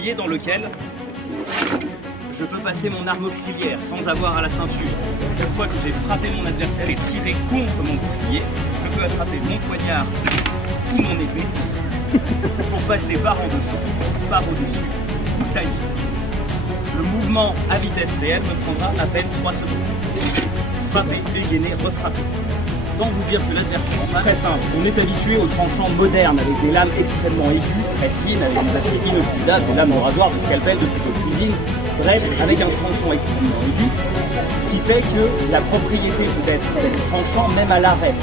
bouclier dans lequel je peux passer mon arme auxiliaire sans avoir à la ceinture. Une fois que j'ai frappé mon adversaire et tiré contre mon bouclier, je peux attraper mon poignard ou mon épée pour passer par en dessous, par au-dessus ou tailler. Le mouvement à vitesse réelle me prendra à peine 3 secondes. Frapper, dégainer, refrapper. Autant vous dire que l'adversaire en face, très simple. On est habitué aux tranchants modernes avec des lames extrêmement aiguës, très fines, avec des aciers inoxydables, des lames en rasoir, de scalpel, de couteau de cuisine. Bref, avec un tranchant extrêmement aigu, qui fait que la propriété peut être d'être tranchant même à l'arrêt.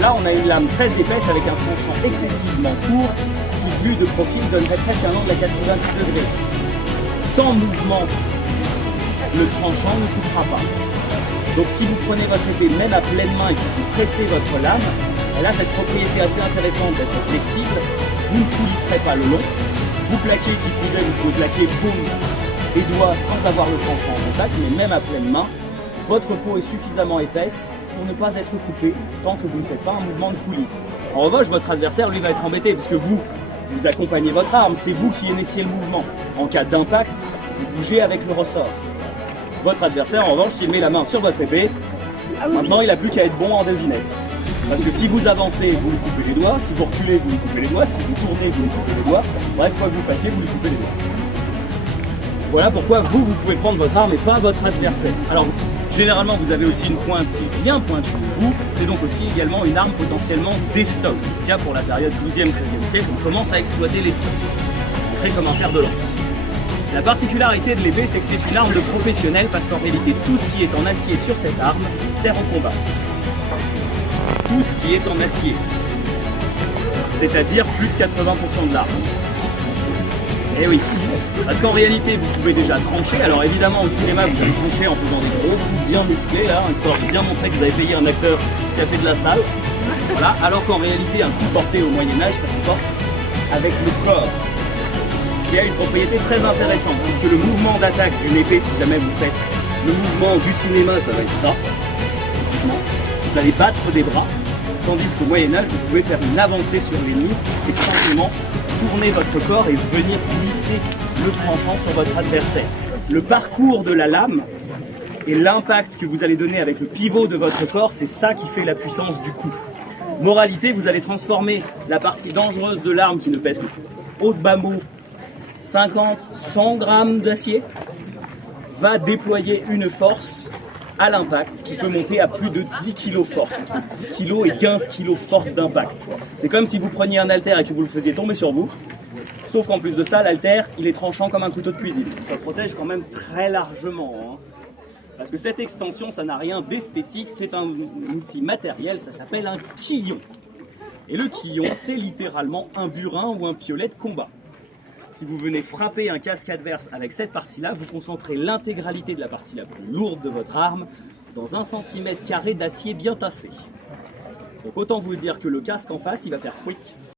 Là, on a une lame très épaisse avec un tranchant excessivement court, qui vu de profil donnerait presque un angle à 90 degrés. Sans mouvement, le tranchant ne coupera pas. Donc si vous prenez votre épée même à pleine main et que vous pressez votre lame, elle a cette propriété assez intéressante d'être flexible. Vous ne coulisserez pas le long. Vous plaquez, qui plus est, vous pouvez plaquer paume et doigts sans avoir le tranchant en contact, mais même à pleine main, votre peau est suffisamment épaisse pour ne pas être coupée tant que vous ne faites pas un mouvement de coulisse. En revanche, votre adversaire, lui, va être embêté parce que vous accompagnez votre arme, c'est vous qui initiez le mouvement. En cas d'impact, vous bougez avec le ressort. Votre adversaire, en revanche, s'il met la main sur votre épée, maintenant il n'a plus qu'à être bon en devinette. Parce que si vous avancez, vous lui coupez les doigts, si vous reculez, vous lui coupez les doigts, si vous tournez, vous lui coupez les doigts, bref, quoi que vous fassiez, vous lui coupez les doigts. Voilà pourquoi vous pouvez prendre votre arme et pas votre adversaire. Alors, généralement, vous avez aussi une pointe qui est bien pointue au bout, c'est donc aussi également une arme potentiellement d'estoc. Bien pour la période 12e, 13e siècle, on commence à exploiter les stocks. On crée comme un fer de lance. La particularité de l'épée, c'est que c'est une arme de professionnel parce qu'en réalité, tout ce qui est en acier sur cette arme sert au combat. Tout ce qui est en acier, c'est-à-dire plus de 80% de l'arme. Eh oui, parce qu'en réalité, vous pouvez déjà trancher. Alors évidemment, au cinéma, vous allez trancher en faisant des gros coups bien musclés, là, histoire de bien montrer que vous avez payé un acteur qui a fait de la salle. Voilà, alors qu'en réalité, un coup porté au Moyen-Âge, ça se porte avec le corps. Ce qui a une propriété très intéressante, puisque le mouvement d'attaque d'une épée, si jamais vous faites le mouvement du cinéma, ça va être ça. Vous allez battre des bras, tandis qu'au Moyen-Âge, vous pouvez faire une avancée sur l'ennemi et simplement tourner votre corps et venir glisser le tranchant sur votre adversaire. Le parcours de la lame et l'impact que vous allez donner avec le pivot de votre corps, c'est ça qui fait la puissance du coup. Moralité, vous allez transformer la partie dangereuse de l'arme qui ne pèse que haut de bas mot 50, 100 grammes d'acier, va déployer une force à l'impact qui peut monter à plus de 10 kg force, entre 10 kg et 15 kg force d'impact. C'est comme si vous preniez un haltère et que vous le faisiez tomber sur vous, sauf qu'en plus de ça, l'haltère, il est tranchant comme un couteau de cuisine. Ça protège quand même très largement, hein. Parce que cette extension, ça n'a rien d'esthétique, c'est un outil matériel, ça s'appelle un quillon. Et le quillon, c'est littéralement un burin ou un piolet de combat. Si vous venez frapper un casque adverse avec cette partie-là, vous concentrez l'intégralité de la partie la plus lourde de votre arme dans 1 cm² d'acier bien tassé. Donc autant vous dire que le casque en face, il va faire quick.